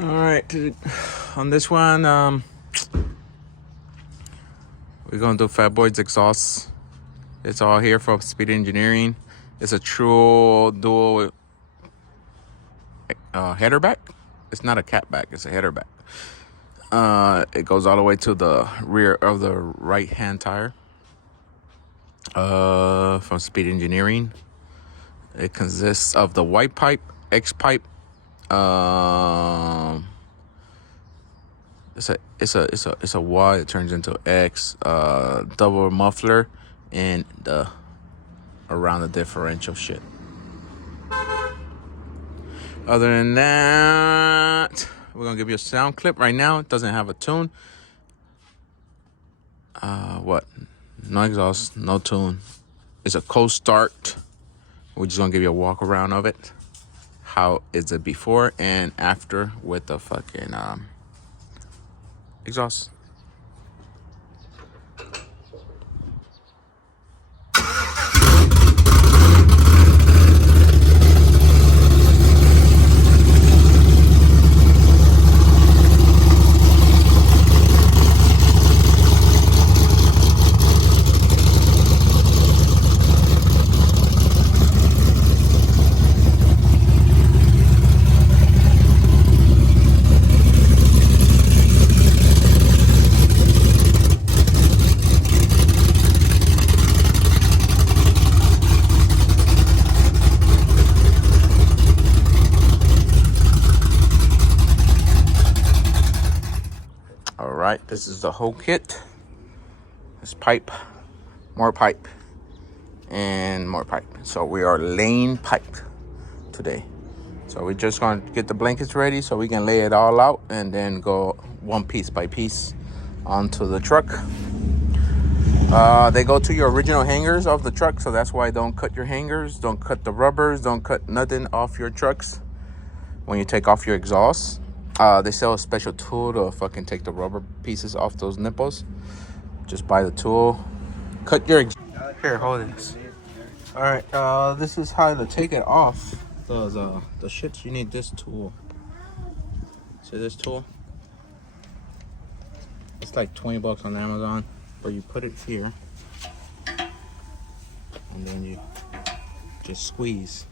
All right, on this one, we're gonna do Fat Boy's exhaust. It's all here from Speed Engineering. It's a true dual header back. It's not a cat back, it's a header back. It goes all the way to the rear of the right hand tire. From Speed Engineering. It consists of the white pipe, X pipe. It's a Y. It turns into X. Double muffler, and the around the differential shit. Other than that, we're gonna give you a sound clip right now. It doesn't have a tune. What? No exhaust, no tune. It's a cold start. We're just gonna give you a walk around of it. How is it before and after with the fucking exhaust? All right, this is the whole kit. This pipe, more pipe, and more pipe. So we are laying pipe today. So we're just gonna get the blankets ready so we can lay it all out and then go one piece by piece onto the truck. They go to your original hangers of the truck, so that's why don't cut your hangers, don't cut the rubbers, don't cut nothing off your trucks when you take off your exhaust. They sell a special tool to fucking take the rubber pieces off those nipples. Just buy the tool. Cut your here, hold this. All right, this is how to take it off. The shit, you need this tool. See this tool? It's like $20 on Amazon, but you put it here and then you just squeeze.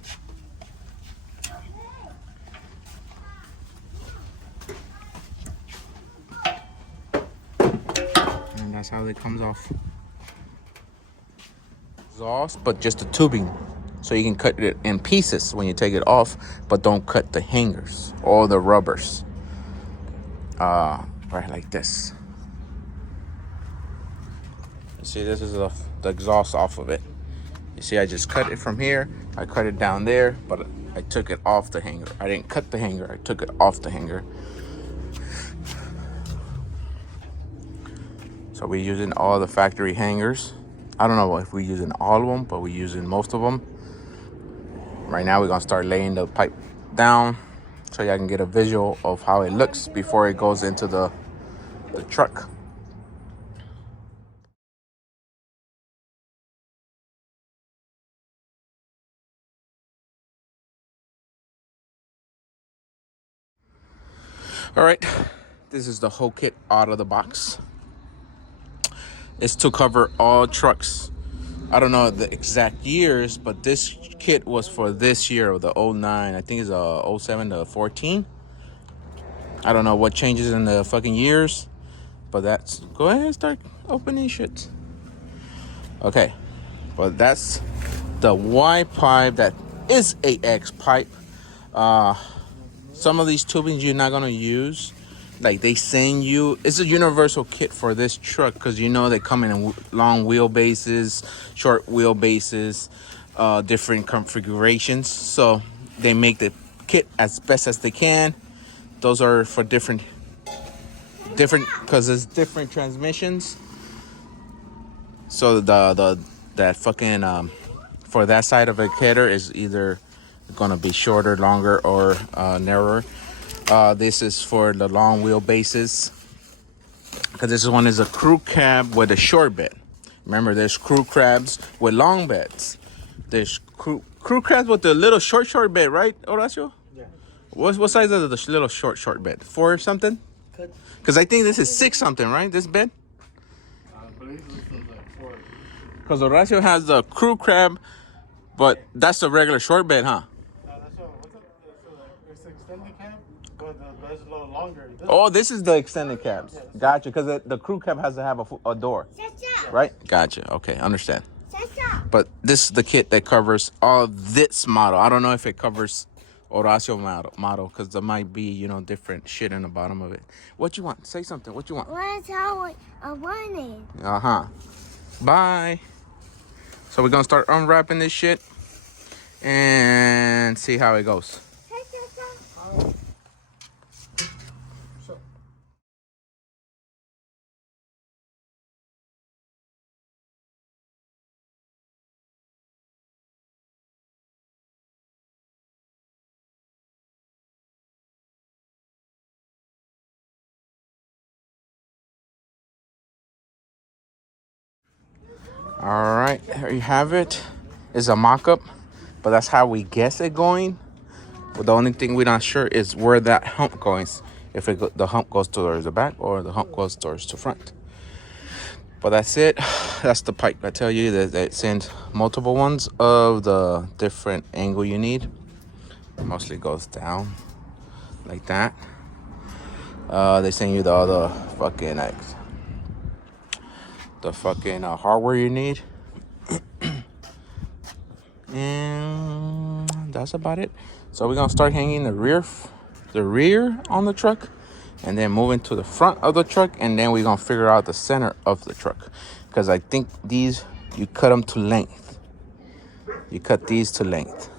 And that's how it comes off. Exhaust, but just the tubing. So you can cut it in pieces when you take it off, but don't cut the hangers or the rubbers. Right like this. You see, this is the exhaust off of it. You see, I just cut it from here. I cut it down there, but I took it off the hanger. I didn't cut the hanger, I took it off the hanger. So we're using all the factory hangers. I don't know if we're using all of them, but we're using most of them. Right now, we're gonna start laying the pipe down so y'all can get a visual of how it looks before it goes into the truck. All right, this is the whole kit out of the box. It's to cover all trucks. I don't know the exact years, but this kit was for this year, the 09. I think it's a 07 to 14. I don't know what changes in the fucking years, but that's... Go ahead and start opening shit. Okay, but that's the Y pipe that is a X pipe. Some of these tubings you're not gonna use. Like they send you, it's a universal kit for this truck because you know they come in long wheelbases, short wheelbases, different configurations. So they make the kit as best as they can. Those are for different because it's different transmissions. So that fucking for that side of a header is either gonna be shorter, longer, or narrower. This is for the long wheelbases because this one is a crew cab with a short bed. Remember, there's crew cabs with long beds. There's crew cabs with the little short bed, right, Horacio? Yeah. What size is the little short bed? 4 or something? Because I think this is 6 something, right? This bed? I believe this is like 4. Because Horacio has the crew crab, but that's the regular short bed, huh? That's what, what's it? It's extended cab, but the bed's a little longer. This is the extended cabs. Yeah, gotcha, because the crew cab has to have a door. Right? Gotcha. Okay, understand. But this is the kit that covers all this model. I don't know if it covers Horacio model, because there might be, different shit in the bottom of it. What you want? Say something. What you want? That's how I want it. Uh-huh. Bye. So we're going to start unwrapping this shit and see how it goes. All right, there you have it. It's a mock-up, but that's how we guess it going. But the only thing we're not sure is where that hump goes. If the hump goes towards the back or the hump goes towards the front. But that's it. That's the pipe. I tell you that it sends multiple ones of the different angle you need. It mostly goes down like that. They send you the other fucking hardware you need. And that's about it. So we're gonna start hanging the rear on the truck, and then moving to the front of the truck, and then we're gonna figure out the center of the truck, because I think these, you cut them to length. You cut these to length,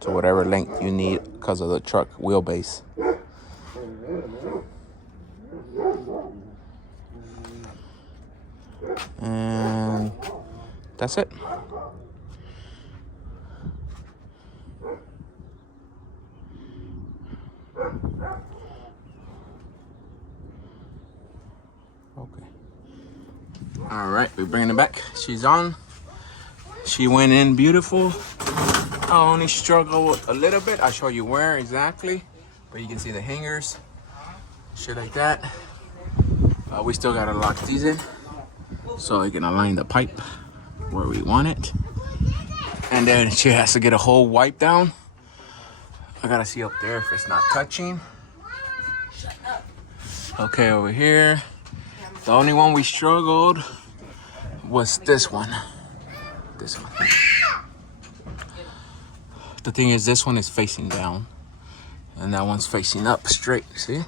to whatever length you need because of the truck wheelbase. And that's it. Okay. All right, we're bringing it back. She's on. She went in beautiful. I only struggle a little bit. I'll show you where exactly, but you can see the hangers, shit like that. We still gotta lock these in so we can align the pipe where we want it. And then she has to get a whole wipe down. I gotta see up there if it's not touching. Okay, over here. The only one we struggled was this one. This one. The thing is, this one is facing down, and that one's facing up straight, see?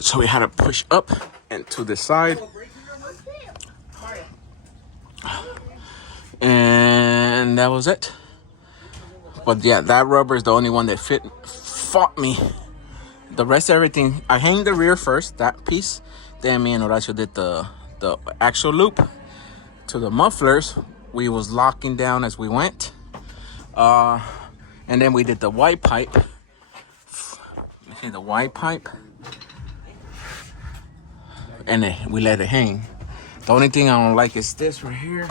So we had to push up and to the side. And that was it. But yeah, that rubber is the only one that fought me. The rest of everything, I hanged the rear first, that piece. Then me and Horacio did the axle loop to the mufflers. We was locking down as we went. And then we did the white pipe. You see the white pipe? And then we let it hang. The only thing I don't like is this right here.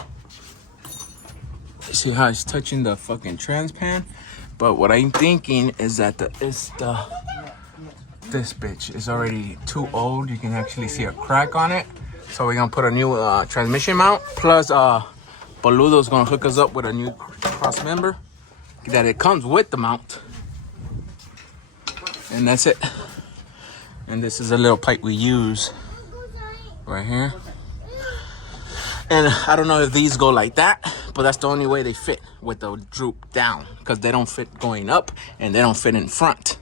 See how it's touching the fucking transpan? But what I'm thinking is that this bitch is already too old. You can actually see a crack on it. So we're gonna put a new transmission mount. Plus, Boludo's gonna hook us up with a new cross member that it comes with the mount. And that's it. And this is a little pipe we use right here. And I don't know if these go like that, but that's the only way they fit, with the droop down, because they don't fit going up, and they don't fit in front,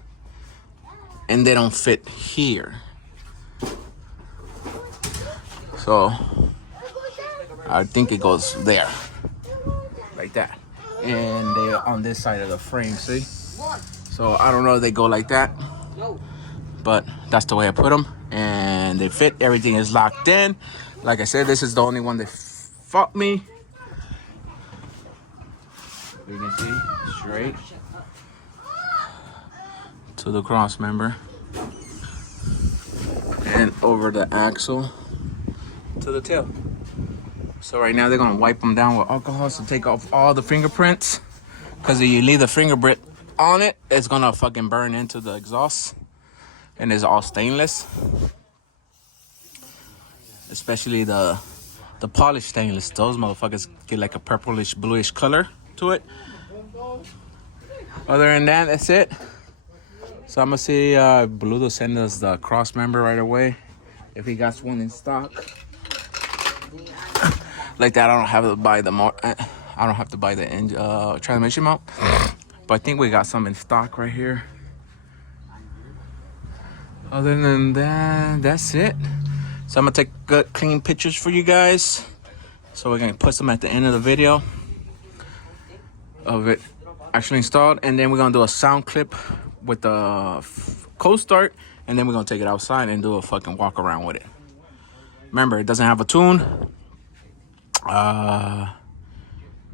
and they don't fit here. So I think it goes there, like that, and they're on this side of the frame, see? So I don't know if they go like that, but that's the way I put them, and they fit. Everything is locked in. Like I said, this is the only one that fought me. You can see straight to the cross member, and over the axle to the tail. So right now they're gonna wipe them down with alcohol to take off all the fingerprints, because if you leave the on it, it's gonna fucking burn into the exhaust, and it's all stainless, especially the polished stainless. Those motherfuckers get like a purplish bluish color to it. Other than that, that's it. So I'm gonna see Bluto send us the cross member right away if he got one in stock. Like that, I don't have to buy the transmission mount, but I think we got some in stock right here. Other than that, that's it. So I'm gonna take good clean pictures for you guys, so we're gonna put them at the end of the video of it actually installed, and then we're gonna do a sound clip with the cold start, and then we're gonna take it outside and do a fucking walk around with it. Remember, it doesn't have a tune, and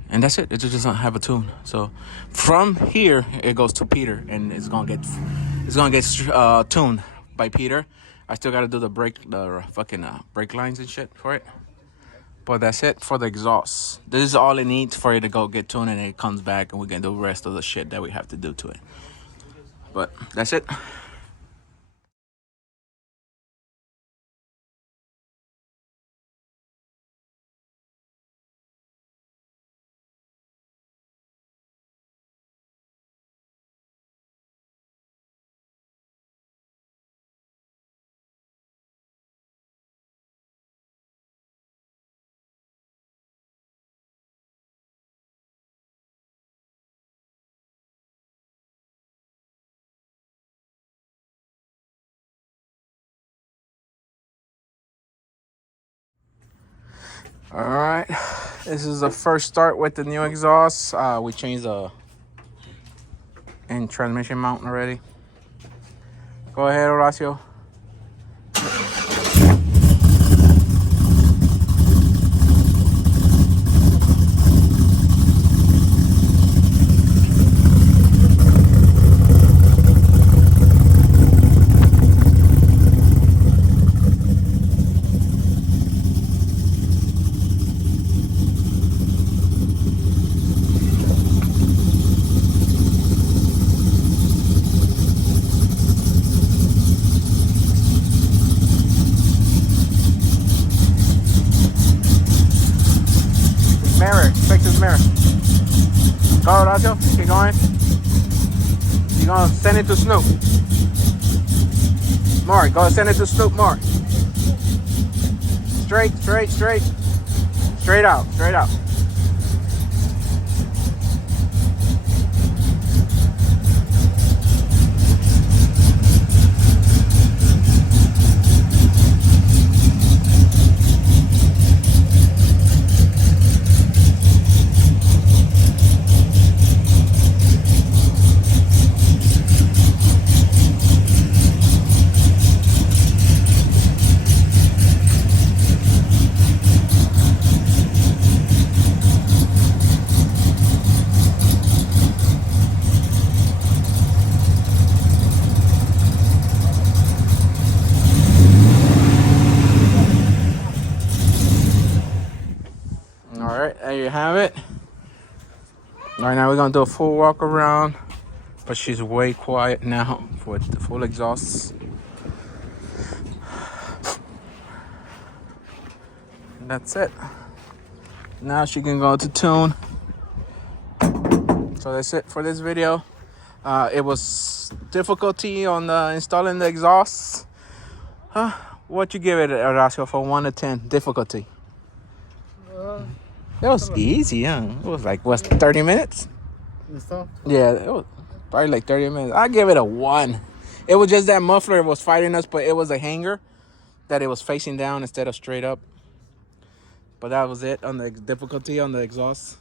that's it. It just doesn't have a tune. So from here it goes to Peter, and it's gonna get tuned by Peter. I still gotta do the brake lines and shit for it. But that's it for the exhaust. This is all it needs for it to go get tuned, and it comes back and we can do the rest of the shit that we have to do to it. But that's it. All right, this is the first start with the new exhaust. We changed the transmission mount already. Go ahead, Horacio. Fix his mirror. Go, Horacio. Keep going. You're gonna send it to Snoop. More. Go send it to Snoop more. Straight. Straight out. Alright, there you have it. Right now we're gonna do a full walk around, but she's way quiet now for the full exhaust. And that's it. Now she can go to tune. So that's it for this video. It was difficulty on installing the exhaust. What you give it, Horacio, for 1 to 10 difficulty? It was easy, huh? It was like, what, 30 minutes? Yeah, it was probably like 30 minutes. I give it a 1. It was just that muffler was fighting us, but it was a hanger that it was facing down instead of straight up. But that was it on the difficulty on the exhaust.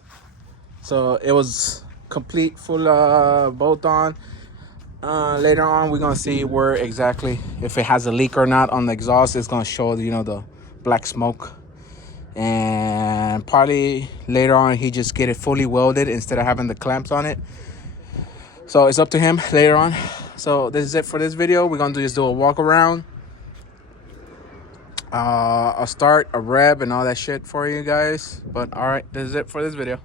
So it was complete, full bolt on. Later on, we're gonna see where exactly, if it has a leak or not on the exhaust. It's gonna show, the black smoke. And probably later on he just get it fully welded instead of having the clamps on it. So it's up to him later on. So this is it for this video. We're gonna do a walk around, a start, a rev, and all that shit for you guys. But all right, this is it for this video.